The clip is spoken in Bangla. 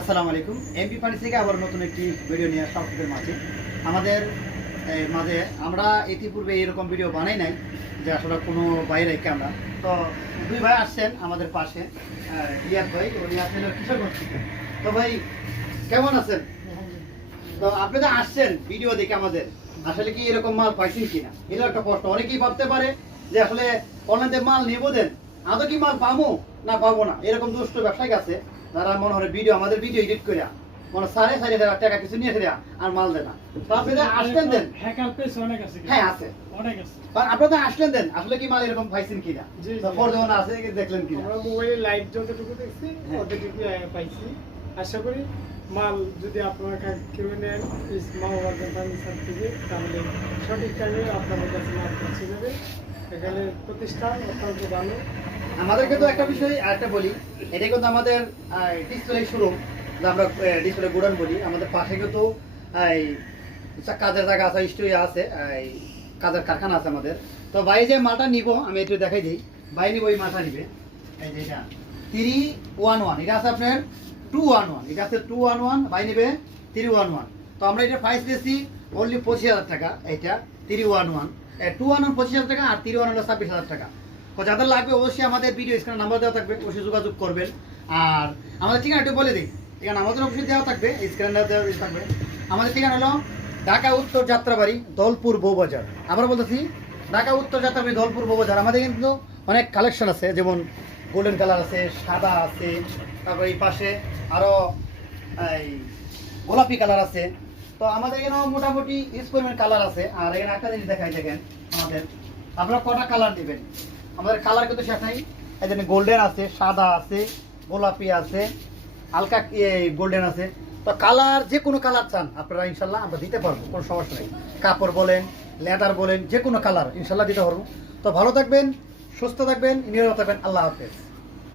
আসসালামু আলাইকুম। এমপি ফার্নিচার থেকে আবার নতুন একটি ভিডিও নিয়ে আসলাম আপনাদের মাঝে। আমাদের মাঝে আমরা ইতিপূর্বে এরকম ভিডিও বানাই নাই যে আসলে কোনো বাইরে ক্যামেরা। তো দুই ভাই আসছেন আমাদের পাশে, রিয়াদ ভাই, উনি আসছেন কিশোরগঞ্জ থেকে। তো ভাই কেমন আছেন? তো আপনি তো আসছেন ভিডিও দেখে আমাদের, আসলে কি এরকম মাল পাইছেন কিনা এটা একটা প্রশ্ন। অনেকেই ভাবতে পারে যে আসলে অনলাইনে মাল নেবো দেন, আদৌ কি মাল পাবো না পাবো না, এরকম দুষ্ট ব্যবসায়ী আছে যারা মনে হয় ভিডিও আমাদের ভিডিও এডিট করে মানে 4,500 টাকা কিছু নিয়ে ফেরা আর মাল দেন না। তো আপনি আসলেন দেন, হ্যাঁ আছে অনেক আছে। আপনারা আসলেন দেন, আসলে কি মাল এরকম পাইছেন কিনা, ফরজন আছে দেখলেন কিনা? আমরা মোবাইলে লাইভ যতটুকু দেখছি ততটুকু পাইছি। আশা করি মাল যদি আপনারা কেউ নেন মাওবাজার ফার্নিচার থেকে, তাহলে সঠিক টাইমে আপনাদের কাছে মাল পৌঁছে যাবে। এখানে প্রতিষ্ঠান অত্যন্ত ভালো। আমাদের কিন্তু একটা বিষয় আরেকটা বলি, এটা কিন্তু আমাদের ডিসপ্লে শোরুম, আমরা ডিসপ্লে গোডাউন বলি। আমাদের পাশে কিন্তু এই কাজের জায়গা আছে, স্টুডিও আছে, এই কাজের কারখানা আছে আমাদের। তো ভাই যে মালটা নিব আমি একটু দেখাই দিই। ভাই নিব ওই মালটা নিবে, এই যে এটা 311, এটা আছে আপনার 211, এটা আছে 211, ভাই নিবে 311। তো আমরা এটা প্রাইস দিয়েছি অনলি 25,000 টাকা। এইটা 311, 211 25,000 টাকা আর 311 হলো 26,000 টাকা। তো যাদের লাগবে অবশ্যই আমাদের ভিডিও স্ক্রিনে নাম্বার দেওয়া থাকবে, অবশ্যই যোগাযোগ করবেন। আর আমাদের ঠিকানা একটু বলে দিই, ঠিকানা আমাদের অবশ্যই দেওয়া থাকবে, স্ক্রিনে দেওয়া থাকবে। আমাদের ঠিকানা হলো ঢাকা উত্তর যাত্রাবাড়ি, দৌলপুর বউবাজার। আবার বলতেছি, ঢাকা উত্তর যাত্রাবাড়ি, দৌলপুর বউবাজার। আমাদের কিন্তু অনেক কালেকশন আছে, যেমন গোল্ডেন কালার আছে, সাদা আছে, তারপর এই পাশে আরও এই গোলাপি কালার আছে। তো আমাদের এখানে মোটামুটি স্পেমেন্ট কালার আছে। আর এখানে একটা জিনিস দেখাই দেখেন আমাদের, আপনারা কটা কালার নেবেন, আমাদের কালার কিন্তু শেষ নাই। এই জন্য গোল্ডেন আছে, সাদা আছে, গোলাপি আছে, হালকা গোল্ডেন আছে। তো কালার যে কোনো কালার চান আপনারা ইনশাল্লাহ আমরা দিতে পারবো, কোনো সমস্যা নেই। কাপড় বলেন, লেদার বলেন, যে কোনো কালার ইনশাল্লাহ দিতে পারবো। তো ভালো থাকবেন, সুস্থ থাকবেন, নিরাপদ থাকবেন। আল্লাহ হাফেজ।